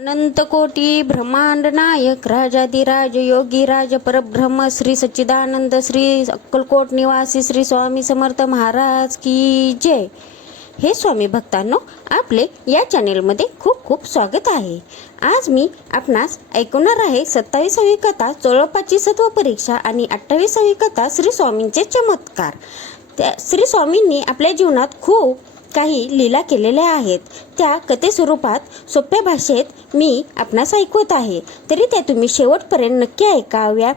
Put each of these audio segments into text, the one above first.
अनंत कोटी ब्रह्मांड नायक राजाधिराज योगीराज परब्रह्म श्री सच्चिदानंद श्री अक्कलकोट निवासी श्री स्वामी समर्थ महाराज की जय। हे स्वामी भक्तांनो, आपले या चॅनेलमध्ये खूप खूप स्वागत आहे। आज मी आपणास ऐकवणार आहे 27वी कथा चोळप्पाची सत्व परीक्षा आणि 28वी कथा श्री स्वामींचे चमत्कार। त्या श्री स्वामींनी आपल्या जीवनात खूप काही लीला केलेल्या आहेत। त्या कथे स्वरूपात सोप्या भाषेत मी आपणास ऐकवत आहे, तरी त्या तुम्ही शेवटपर्यंत नक्की ऐकाव्या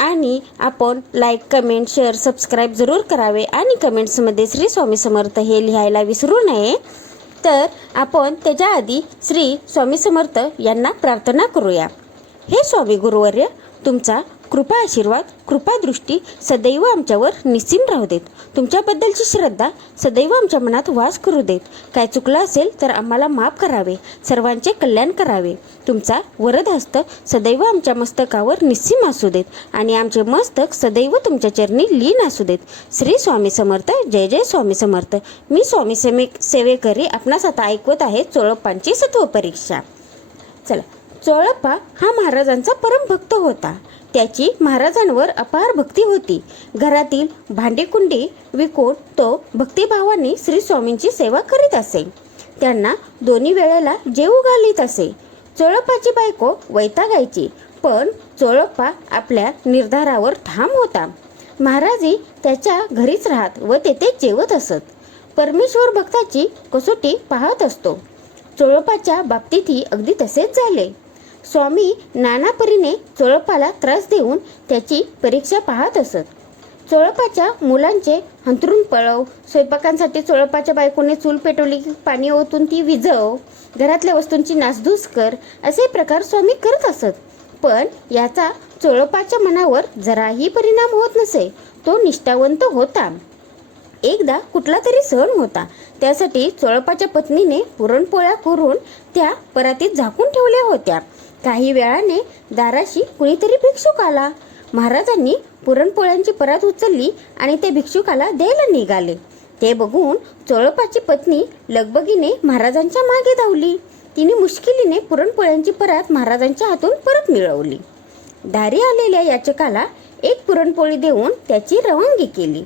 आणि आपण लाईक, कमेंट, शेअर, सबस्क्राईब जरूर करावे आणि कमेंट्समध्ये श्री स्वामी समर्थ हे लिहायला विसरू नये। तर आपण त्याच्या आधी श्री स्वामी समर्थ यांना प्रार्थना करूया। हे स्वामी गुरुवर्य, तुमचा कृपा आशीर्वाद, कृपा दृष्टी सदैव आमच्यावर निश्चिंत राहू देत। तुमच्याबद्दलची श्रद्धा सदैव आमच्या मनात वास करू देत। काय चुकलं असेल तर आम्हाला माफ करावे, सर्वांचे कल्याण करावे। तुमचा वरद हस्त सदैव आमच्या मस्तकावर निस्सीम असू देत आणि आमचे मस्तक सदैव तुमच्या चरणी लीन असू देत। श्री स्वामी समर्थ, जय जय स्वामी समर्थ। मी स्वामी सेवेकरी आपणास आता ऐकवत आहे चोळप्पांची सत्व परीक्षा। चला, चोळप्पा हा महाराजांचा परम भक्त होता। त्याची महाराजांवर अपार भक्ती होती। घरातील भांडेकुंडी विकून तो भक्तिभावाने श्री स्वामींची सेवा करीत असे। त्यांना दोन्ही वेळेला जेवू घालीत असे। चोळप्पाची बायको वैतागायची, पण चोळप्पा आपल्या निर्धारावर ठाम होता। महाराजही त्याच्या घरीच राहत व तेथेच जेवत असत। परमेश्वर भक्ताची कसोटी पाहत असतो। चोळप्पाच्या बाबतीतही अगदी तसेच झाले। स्वामी नाना परीने चोळप्पाला त्रास देऊन त्याची परीक्षा पाहत असत। चोळप्पाच्या मुलांचे हंतरून पळव, स्वयंपाकांसाठी चोळप्पाच्या बायकोने चूल पेटवली की पाणी ओतून ती विझव, घरातल्या वस्तूंची नासधूस कर, असे प्रकार स्वामी करत असत। पण याचा चोळप्पाच्या मनावर जराही परिणाम होत नसे। तो निष्ठावंत होता। एकदा कुठला तरी सण होता, त्यासाठी चोळप्पाच्या पत्नीने पुरणपोळ्या करून त्या परातीत झाकून ठेवल्या होत्या। काही वेळाने दाराशी कुणीतरी भिक्षुक आला। महाराजांनी पुरणपोळ्यांची परात उचलली आणि ते भिक्षुकाला द्यायला निघाले। ते बघून चोळप्पाची पत्नी लगबगीने महाराजांच्या मागे धावली। तिने मुश्किलीने पुरणपोळ्यांची परात महाराजांच्या हातून परत मिळवली। दारी आलेल्या याचकाला एक पुरणपोळी देऊन त्याची रवानगी केली।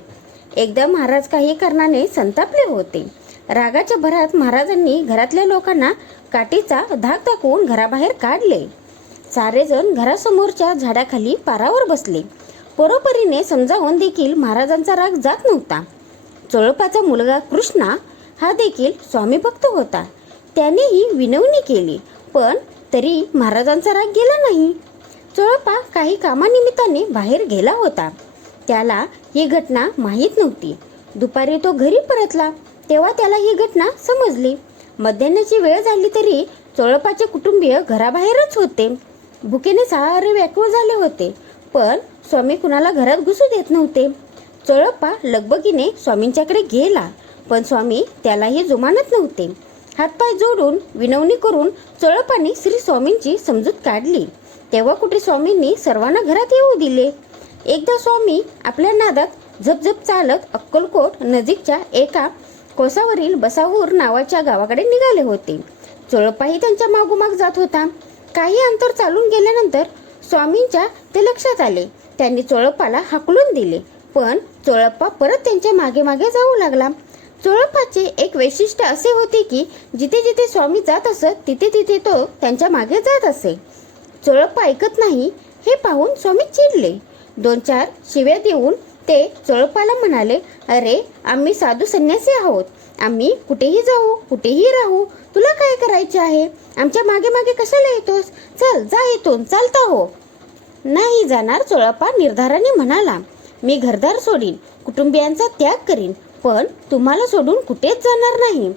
एकदा महाराज काही कारणाने संतापले होते। रागाच्या भरात महाराजांनी घरातल्या लोकांना काठीचा धाक दाखवून घराबाहेर काढले। सारेजण घरासमोरच्या झाडाखाली पारावर बसले। परोपरीने समजावून देखील महाराजांचा राग जात नव्हता। चोळप्पाचा मुलगा कृष्णा हा देखील स्वामी भक्त होता। त्यानेही विनवणी केली, पण तरी महाराजांचा राग गेला नाही। चोळप्पा काही कामानिमित्ताने बाहेर गेला होता। त्याला ही घटना माहीत नव्हती। दुपारी तो घरी परतला तेव्हा त्याला ही घटना समजली। मध्यान्हाची वेळ झाली तरी चोळप्पाचे कुटुंबीय घराबाहेरच होते। भुकेने सारे व्याकुळ झाले होते, पण स्वामी कुणाला घरात घुसू देत नव्हते। चोळप्पा लगबगीने स्वामींच्याकडे गेला, पण स्वामी त्यालाही जुमानत नव्हते। हातपाय जोडून विनवणी करून चोळप्पाने श्री स्वामींची समजूत काढली। तेव्हा कुठे स्वामींनी सर्वांना घरात येऊ दिले। एकदा स्वामी आपल्या नादात झपझप चालत अक्कलकोट नजीकच्या एका कोसावरील बसावूर नावाच्या गावाकडे निघाले होते। चोळप्पाही त्यांच्या मागोमाग जात होता। काही अंतर चालून गेल्यानंतर स्वामींच्या ते लक्षात आले। त्यांनी चोळप्पाला हाकलून दिले, पण चोळप्पा परत त्यांच्या मागे मागे जाऊ लागला। चोळप्पाचे एक वैशिष्ट्य असे होते की जिथे जिथे स्वामी जात असत तिथे तिथे तो त्यांच्या मागे जात असे। चोळप्पा ऐकत नाही हे पाहून स्वामी चिडले। 2-4 शिव्या देऊन ते चोळप्पाला म्हणाले, अरे आम्ही साधू संन्यासी आहोत, आम्ही कुठेही जाऊ कुठेही राहू, तुला काय करायचे आहे? आमच्या मागे मागे कशाला येतोस? चल जा इथून, चालता हो। नाही जाणार, चोळप्पा निर्धाराने म्हणाला। मी घरदार सोडीन, कुटुंबियांचा त्याग करीन, पण तुम्हाला सोडून कुठेच जाणार नाही।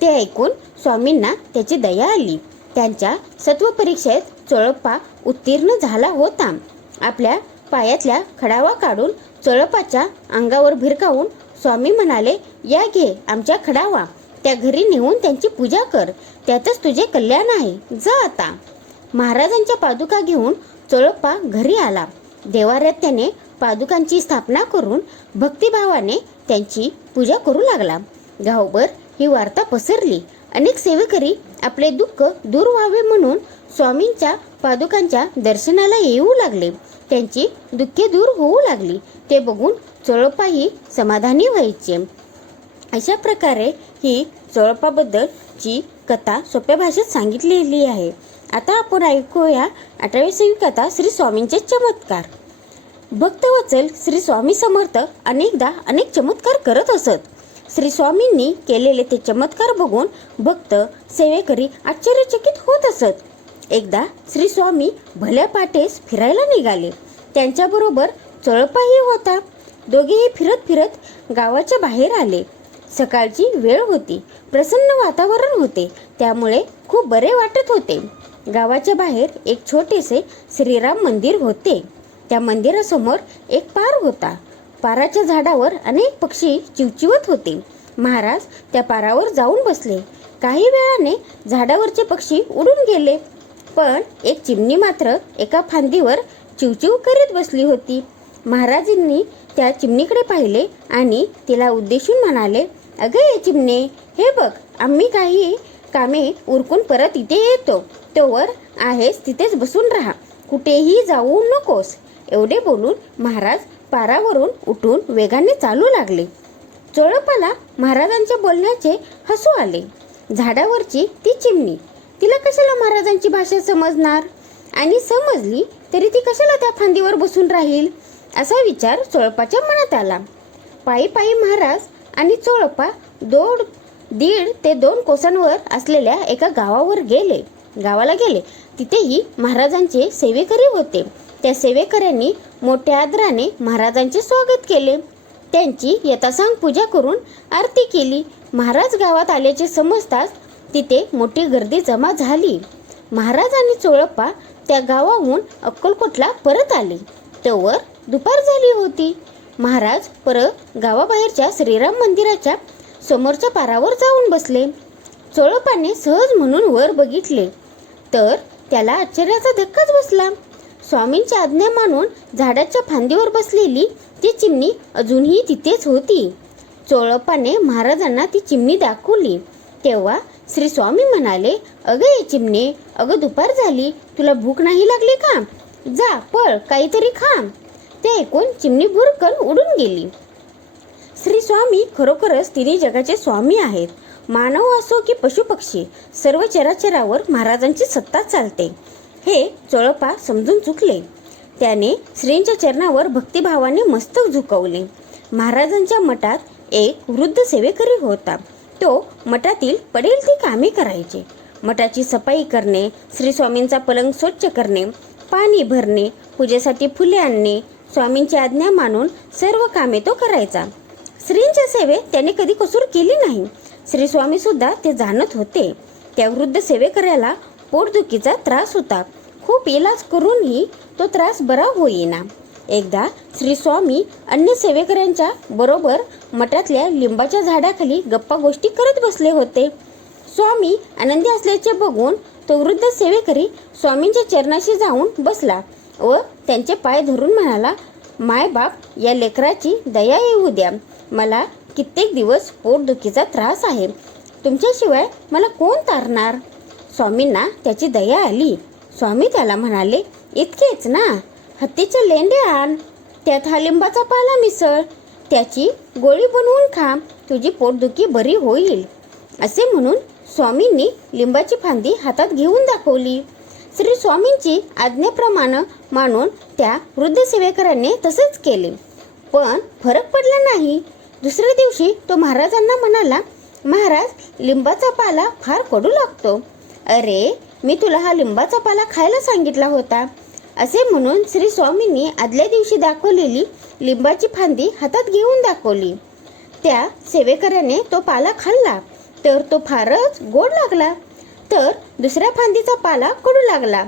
ते ऐकून स्वामींना त्याची दया आली। त्यांच्या सत्व परीक्षेत चोळप्पा उत्तीर्ण झाला होता। आपल्या पायातल्या खडावा काढून चोळप्पाच्या अंगावर भिरकावून स्वामी म्हणाले, या घे आमच्या खडावा, त्या घरी नेऊन त्यांची पूजा कर, त्यातच तुझे कल्याण आहे, जा आता। महाराजांच्या पादुका घेऊन चोळप्पा घरी आला। देवाऱ्यात त्याने पादुकांची स्थापना करून भक्तिभावाने त्यांची पूजा करू लागला। गावभर ही वार्ता पसरली। अनेक सेवेकरी आपले दुःख दूर व्हावे म्हणून स्वामींच्या पादुकांच्या दर्शनाला येऊ लागले. त्यांची दुःखे दूर होऊ लागली. ते बघून चोळप्पाही समाधानी व्हायचे. अशा प्रकारे ही चोळप्पाबद्दलची कथा सोप्या भाषेत सांगितलेली आहे. आता आपण ऐकूया 18वी सवी कथा श्री स्वामींचे चमत्कार. भक्तवत्सल श्री स्वामी समर्थ अनेकदा अनेक चमत्कार करत असत. श्री स्वामींनी केलेले ते चमत्कार बघून भक्त सेवेकरी आश्चर्यचकित होत असत. एकदा श्री स्वामी भल्या पाटेस फिरायला निघाले. त्यांच्याबरोबर चोळप्पाही होता. दोघेही फिरत फिरत गावाच्या बाहेर आले. सकाळची वेळ होती. प्रसन्न वातावरण होते. त्यामुळे खूप बरे वाटत होते. गावाच्या बाहेर एक छोटेसे श्रीराम मंदिर होते. त्या मंदिरासमोर एक पार होता. पाराच्या झाडावर अनेक पक्षी चिवचिवत होते. महाराज त्या पारावर जाऊन बसले. काही वेळाने झाडावरचे पक्षी उडून गेले, पण एक चिमणी मात्र एका फांदीवर चिवचिव करीत बसली होती. महाराजांनी त्या चिमणीकडे पाहिले आणि तिला उद्देशून म्हणाले, अगं ये चिमणे, हे बघ, आम्ही काही कामे उरकून परत इथे येतो. तोवर आहेस तिथेच बसून राहा, कुठेही जाऊ नकोस. एवढे बोलून महाराज पारावरून उठून वेगाने चालू लागले. चोळप्पाला महाराजांच्या बोलण्याचे हसू आले. झाडावरची ती चिमणी, तिला कशाला महाराजांची भाषा समजणार, आणि समजली तरी ती कशाला त्या फांदीवर बसून राहील, असा विचार चोळप्पाच्या मनात आला. पायी पायी महाराज आणि चोळप्पा 1.5 ते 2 कोसांवर असलेल्या एका गावाला गेले. तिथेही महाराजांचे सेवेकरी होते. त्या सेवेकऱ्यांनी मोठ्या आदराने महाराजांचे स्वागत केले. त्यांची यथासांग पूजा करून आरती केली. महाराज गावात आल्याचे समजताच तिथे मोठी गर्दी जमा झाली. महाराज आणि चोळप्पा त्या गावाहून अक्कलकोटला परत आले. तोवर दुपार झाली होती. महाराज परत गावाबाहेरच्या श्रीराम मंदिराच्या समोरच्या पारावर जाऊन बसले. चोळप्पाने सहज म्हणून वर बघितले तर त्याला आश्चर्याचा धक्काच बसला. स्वामींची आज्ञा मानून झाडाच्या फांदीवर बसलेली ती चिमणी अजूनही तिथेच होती. चोळप्पाने महाराजांना ती चिमणी दाखवली. तेव्हा श्री स्वामी म्हणाले, अगं ये चिमणे, अगं दुपार झाली, तुला भूक नाही लागली का? जा, पळ, काहीतरी खा. ते ऐकून चिमणी भुरकन उडून गेली. श्री स्वामी खरोखरच तिन्ही जगाचे स्वामी आहेत. मानव असो की पशुपक्षी, सर्व चराचरावर महाराजांची सत्ता चालते. हे चोळप्पा समजून चुकले. त्याने श्रींच्या चरणावर भक्तिभावाने मस्तक झुकवले. महाराजांच्या मठात एक वृद्ध सेवेकरी होता. तो मठातील पडेल ती कामे करायचे. मठाची सफाई करणे, श्री स्वामींचा पलंग स्वच्छ करणे, पाणी भरणे, पूजेसाठी फुले आणणे, स्वामींची आज्ञा मानून सर्व कामे तो करायचा. श्रींच्या सेवेत त्याने कधी कसूर केली नाही. श्री स्वामी सुद्धा ते जाणत होते. त्या वृद्ध सेवेकऱ्याला पोटदुखीचा त्रास होता. खूप इलाज करूनही तो त्रास बरा होईना. एकदा श्री स्वामी अन्य सेवेकऱ्यांच्या बरोबर मठातल्या लिंबाच्या झाडाखाली गप्पा गोष्टी करत बसले होते. स्वामी आनंदी असल्याचे बघून तो वृद्ध सेवेकरी स्वामींच्या चरणाशी जाऊन बसला व त्यांचे पाय धरून म्हणाला, माय बाप, या लेकराची दया येऊ द्या. मला कित्येक दिवस पोटदुखीचा त्रास आहे. तुमच्याशिवाय मला कोण तारणार? स्वामींना त्याची दया आली. स्वामी त्याला म्हणाले, इतकेच ना, हत्तीचे लेंडे आण, त्यात हा लिंबाचा पाला मिसळ, त्याची गोळी बनवून खा, तुझी पोटदुखी बरी होईल. असे म्हणून स्वामींनी लिंबाची फांदी हातात घेऊन दाखवली. श्री स्वामींची आज्ञेप्रमाणे मानून त्या वृद्ध सेवेकरांनी तसेच केले, पण फरक पडला नाही. दुसऱ्या दिवशी तो महाराजांना म्हणाला, महाराज, लिंबाचा पाला फार कडू लागतो. अरे, मी तुला हा लिंबाचा पाला खायला सांगितला होता. असे म्हणून श्री स्वामींनी आदल्या दिवशी दाखवलेली लिंबाची फांदी हातात घेऊन दाखवली. त्या सेवेकऱ्याने तो पाला खाल्ला तर तो फारच गोड लागला, तर दुसऱ्या फांदीचा पाला कडू लागला.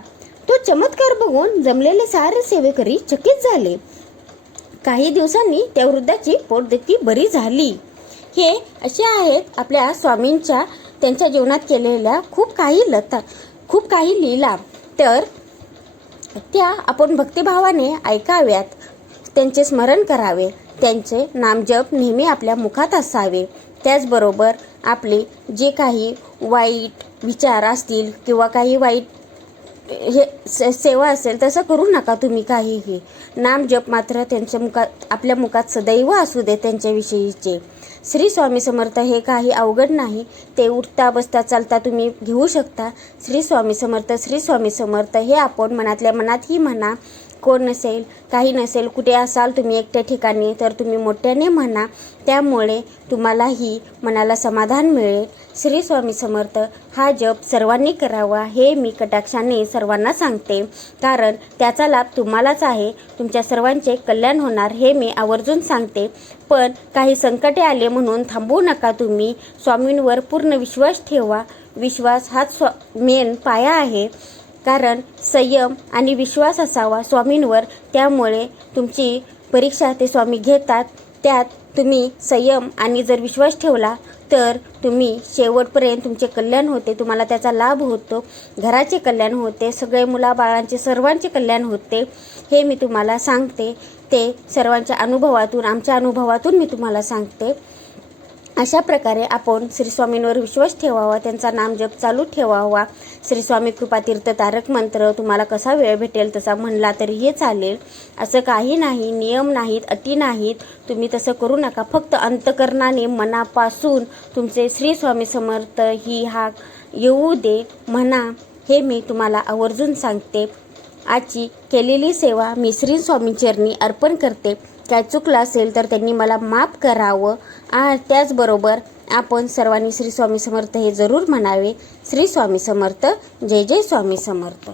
तो चमत्कार बघून जमलेले सारे सेवेकरी चकित झाले. काही दिवसांनी त्या वृद्धाची पोटदुखी बरी झाली. हे असे आहेत आपल्या स्वामींच्या त्यांच्या जीवनात केलेल्या खूप काही लीला. तर त्या आपण भक्तिभावाने ऐकाव्यात, त्यांचे स्मरण करावे, त्यांचे नामजप नेहमी आपल्या मुखात असावे. त्याचबरोबर आपले जे काही वाईट विचार असतील किंवा काही वाईट सेवा असेल तसं करू नका तुम्ही काहीही. नाम जप मात्र त्यांच्या मुखात, आपल्या मुखात सदैव असू दे त्यांच्याविषयीचे. श्री स्वामी समर्थ हे काही अवघड नाही, ते उठता बसता चालता तुम्ही घेऊ शकता. श्री स्वामी समर्थ, श्री स्वामी समर्थ हे आपण मनातल्या मनातही म्हणा. कोण नसेल, काही नसेल, कुठे असाल तुम्ही एकट्या ठिकाणी, तर तुम्ही मोठ्याने म्हणा. त्यामुळे तुम्हालाही मनाला समाधान मिळेल. श्री स्वामी समर्थ हा जप सर्वांनी करावा हे मी कटाक्षाने सर्वांना सांगते, कारण त्याचा लाभ तुम्हालाच आहे. तुमच्या सर्वांचे कल्याण होणार हे मी आवर्जून सांगते. पण काही संकटे आले म्हणून थांबू नका. तुम्ही स्वामींवर पूर्ण विश्वास ठेवा. विश्वास हाच मेन पाया आहे, कारण संयम आणि विश्वास असावा स्वामींवर. त्यामुळे तुमची परीक्षा ते स्वामी घेतात. त्यात तुम्ही संयम आणि जर विश्वास ठेवला तर तुम्ही शेवटपर्यंत तुमचे कल्याण होते, तुम्हाला त्याचा लाभ होतो, घराचे कल्याण होते, सगळे मुलाबाळांचे सर्वांचे कल्याण होते. हे मी तुम्हाला सांगते, ते सर्वांच्या अनुभवातून, आमच्या अनुभवातून मी तुम्हाला सांगते. अशा प्रकारे आपण श्री स्वामींवर विश्वास ठेवावा, त्यांचा नामजप चालू ठेवावा. श्री स्वामी कृपातीर्थ तारक मंत्र तुम्हाला कसा वेळ भेटेल तसा म्हणला तरीही चालेल. असं काही नाही, नियम नाहीत, अटी नाहीत. तुम्ही तसं करू नका. फक्त अंतकरणाने मनापासून तुमचे श्री स्वामी समर्थ ही हाक येऊ दे म्हणा, हे मी तुम्हाला आवर्जून सांगते. आजची केलेली सेवा मी श्री स्वामी चरणी अर्पण करते. काय चुकलं असेल तर त्यांनी मला माफ करावं. त्याचबरोबर आपण सर्वांनी श्री स्वामी समर्थ हे जरूर म्हणावे. श्री स्वामी समर्थ. जय जय स्वामी समर्थ.